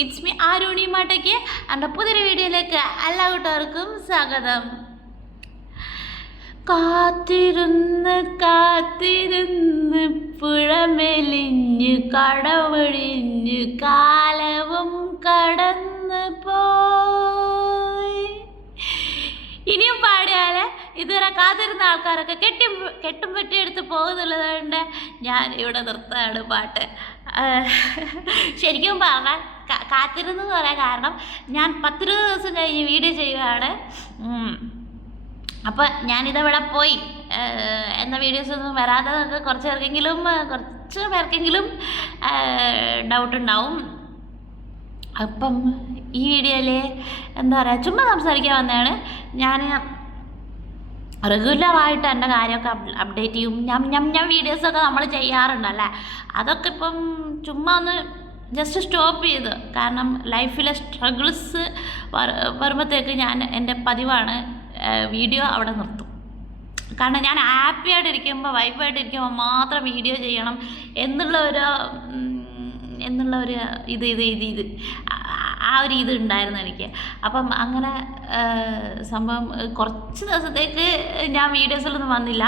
It's me Aruni മാട്ടയ്ക്ക് എന്റെ പുതിയൊരു വീഡിയോയിലേക്ക് എല്ലാ കൂട്ടുകാർക്കും സ്വാഗതം കാത്തിരുന്ന് കാത്തിരുന്ന് പുഴമെലിഞ്ഞ് കടവഴിഞ്ഞ് കാലവും കടന്നു പോയി. ഇനിയും ഇതുവരെ കാത്തിരുന്ന ആൾക്കാരൊക്കെ കെട്ടി കെട്ടും പെട്ടിയെടുത്ത് പോകുന്നുള്ളത് ഞാൻ ഇവിടെ നിർത്തുകയാണ് പാട്ട്. ശരിക്കും പറഞ്ഞാൽ കാത്തിരുന്നു എന്ന് പറയാൻ കാരണം ഞാൻ പത്തിരുപത് ദിവസം കഴിഞ്ഞ് വീഡിയോ ചെയ്യുകയാണ്. അപ്പോൾ ഞാനിതവിടെ പോയി. എന്ന വീഡിയോസ് ഒന്നും വരാതെ കുറച്ച് പേർക്കെങ്കിലും കുറച്ച് പേർക്കെങ്കിലും ഡൗട്ട് ഉണ്ടാവും. അപ്പം ഈ വീഡിയോയിൽ എന്താ പറയുക ചുമ്മാ സംസാരിക്കാൻ വന്നതാണ്. ഞാൻ റെഗുലറായിട്ട് എന്റെ കാര്യമൊക്കെ അപ്ഡേറ്റ് ചെയ്യും. ഞാൻ ഞാൻ ഞാൻ വീഡിയോസൊക്കെ നമ്മൾ ചെയ്യാറുണ്ടല്ലേ? അതൊക്കെ ഇപ്പം ചുമ്മാ ഒന്ന് ജസ്റ്റ് സ്റ്റോപ്പ് ചെയ്ത്. കാരണം ലൈഫിലെ സ്ട്രഗിൾസ് വരുമ്പോഴത്തേക്ക് ഞാൻ എന്റെ പതിവാണ് വീഡിയോ അവിടെ നിർത്തും. കാരണം ഞാൻ ഹാപ്പി ആയിട്ടിരിക്കുമ്പോൾ വൈബായിട്ടിരിക്കുമ്പോൾ മാത്രം വീഡിയോ ചെയ്യണം എന്നുള്ള ഒരു എന്നുള്ള ഒരു ഇത് ഇത് ഇത് ഇത്. ആ- ഒരു ഇത് ഉണ്ടായിരുന്നു എനിക്ക്. അപ്പം അങ്ങനെ സംഭവം കുറച്ച് ദിവസത്തേക്ക് ഞാൻ വീഡിയോസിലൊന്നും വന്നില്ല.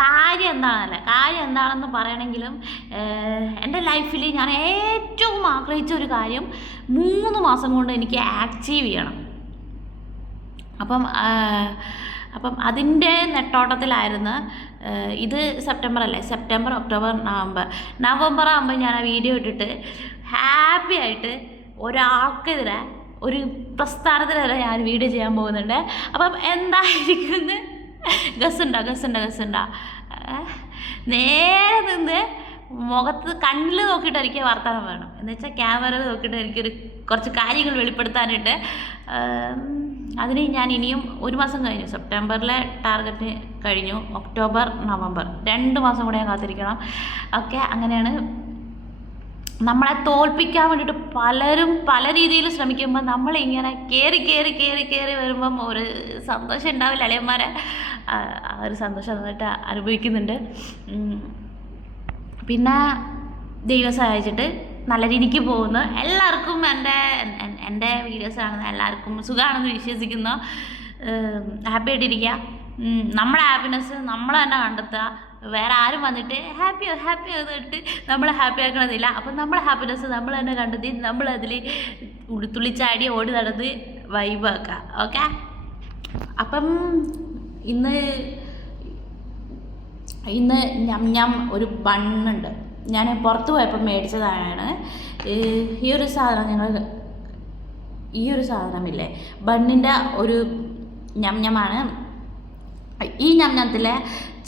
കാര്യം എന്താണല്ല കാര്യം എന്താണെന്ന് പറയണമെങ്കിലും എന്റെ ലൈഫിൽ ഞാൻ ഏറ്റവും ആഗ്രഹിച്ച ഒരു കാര്യം മൂന്ന് മാസം കൊണ്ട് എനിക്ക് ആക്റ്റീവ് ചെയ്യണം. അപ്പം അപ്പം അതിന്റെ നെട്ടോട്ടത്തിലായിരുന്നു ഇത് സെപ്റ്റംബർ അല്ലേ? September October November. നവംബർ ആകുമ്പോൾ ഞാൻ ആ വീഡിയോ ഇട്ടിട്ട് ഹാപ്പി ആയിട്ട് ഒരാൾക്കെതിരെ ഒരു പ്രസ്ഥാനത്തിനെതിരെ ഞാൻ വീഡിയോ ചെയ്യാൻ പോകുന്നുണ്ട്. അപ്പം എന്തായിരിക്കും ഗസ് ഗസുണ്ട ഗസ് ഉണ്ടോ ഗസ് ഉണ്ടോ നേരെ നിന്ന് മുഖത്ത് കണ്ണിൽ നോക്കിയിട്ട് എനിക്ക് വർത്തമാനം വേണം. എന്ന് വെച്ചാൽ ക്യാമറയിൽ നോക്കിയിട്ട് എനിക്കൊരു കുറച്ച് കാര്യങ്ങൾ വെളിപ്പെടുത്താനായിട്ട്. അതിന് ഞാൻ ഇനിയും ഒരു മാസം കഴിഞ്ഞു. സെപ്റ്റംബറിലെ ടാർഗറ്റ് കഴിഞ്ഞു. October November. രണ്ട് മാസം കൂടെ ഞാൻ കാത്തിരിക്കണം. ഓക്കെ അങ്ങനെയാണ് നമ്മളെ തോൽപ്പിക്കാൻ വേണ്ടിയിട്ട് പലരും പല രീതിയിൽ ശ്രമിക്കുമ്പോൾ നമ്മളിങ്ങനെ കയറി കയറി കയറി കയറി വരുമ്പം ഒരു സന്തോഷം ഉണ്ടാവില്ല അളിയന്മാരെ. ആ ഒരു സന്തോഷം നന്നായിട്ട് അനുഭവിക്കുന്നുണ്ട്. പിന്നെ ദൈവം സഹായിച്ചിട്ട് നല്ല രീതിക്ക് പോകുന്നു. എല്ലാവർക്കും എന്റെ എൻ- എന്റെ വീഡിയോസ് കാണുന്ന എല്ലാവർക്കും സുഖമാണെന്ന് വിശ്വസിക്കുന്നു. ഹാപ്പി ആയിട്ടിരിക്കുക നമ്മുടെ ഹാപ്പിനെസ് നമ്മൾ തന്നെ കണ്ടെത്തുക. വേറെ ആരും വന്നിട്ട് ഹാപ്പിയോ ഹാപ്പിയോ എന്നിട്ട് നമ്മളെ ഹാപ്പി ആക്കണമെന്നില്ല അപ്പം നമ്മളെ ഹാപ്പിനെസ് നമ്മൾ തന്നെ കണ്ടെത്തി നമ്മളതിൽ ഉടുത്തുള്ളിച്ചാടി ഓടി നടന്ന് വൈബാക്കുക ഓക്കെ അപ്പം ഇന്ന് ഇന്ന് ഞം ഞം ഒരു ബണ്ണുണ്ട്. ഞാൻ പുറത്ത് പോയപ്പോൾ മേടിച്ചതാണ്. ഈ ഒരു സാധനം ഞങ്ങൾ ഈ ഒരു സാധനമില്ലേ? ബണ്ണിന്റെ ഒരു ഞം ഞമാണ്. ഈ ഞം ഞത്തിലെ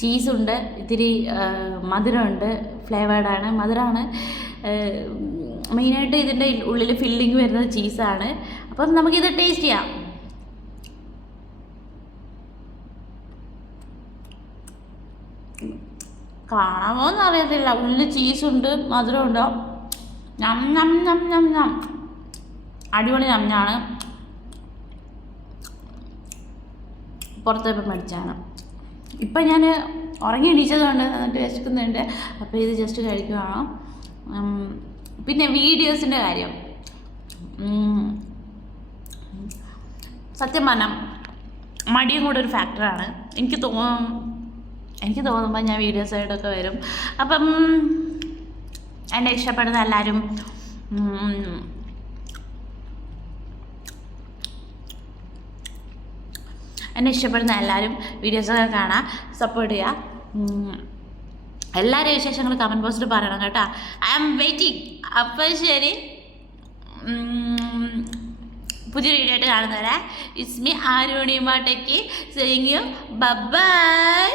ചീസുണ്ട് ഇത്തിരി മധുരമുണ്ട് ഫ്ലേവേർഡാണ് മധുരമാണ് മെയിനായിട്ട് ഇതിന്റെ ഉള്ളിൽ ഫില്ലിങ് വരുന്നത് ചീസാണ്. അപ്പം നമുക്കിത് ടേസ്റ്റ് ചെയ്യാം. കാണാമോന്ന് അറിയത്തില്ല. ഉള്ളിൽ ചീസുണ്ട് മധുരമുണ്ട്. ഞം ഞം ഞം ഞം ഞം അടിപൊളി ഞമ്ഞാണ് പുറത്തേപ്പം മേടിച്ചാണ്. ഇപ്പം ഞാൻ ഉറങ്ങി എണീച്ചതുകൊണ്ട് എന്നിട്ട് വിശക്കുന്നുണ്ട്. അപ്പോൾ ഇത് ജസ്റ്റ് കഴിക്കുവാണോ. പിന്നെ വീഡിയോസിന്റെ കാര്യം. സത്യം പറഞ്ഞാൽ മടിയും കൂടെ ഒരു ഫാക്ടറാണ് എനിക്ക് തോന്നും എനിക്ക് തോന്നുമ്പോൾ ഞാൻ വീഡിയോസ് ആയിട്ടൊക്കെ വരും. അപ്പം എന്നെ ഇഷ്ടപ്പെടുന്ന എല്ലാവരും എന്നെ ഇഷ്ടപ്പെടുന്ന എല്ലാവരും വീഡിയോസൊക്കെ കാണാം സപ്പോർട്ട് ചെയ്യുക എല്ലാവരെയും എല്ലാവരും വിശേഷങ്ങൾ കമന്റ് ബോക്സിൽ പറയണം കേട്ടോ. ഐ ആം വെയിറ്റിംഗ് അപ്പോൾ ശരി. പുതിയ വീഡിയോ ആയിട്ട് കാണുന്നവരെ ഇസ്മി ആരോണിയുമാട്ടേക്ക് സെയിങ് യു ബൈ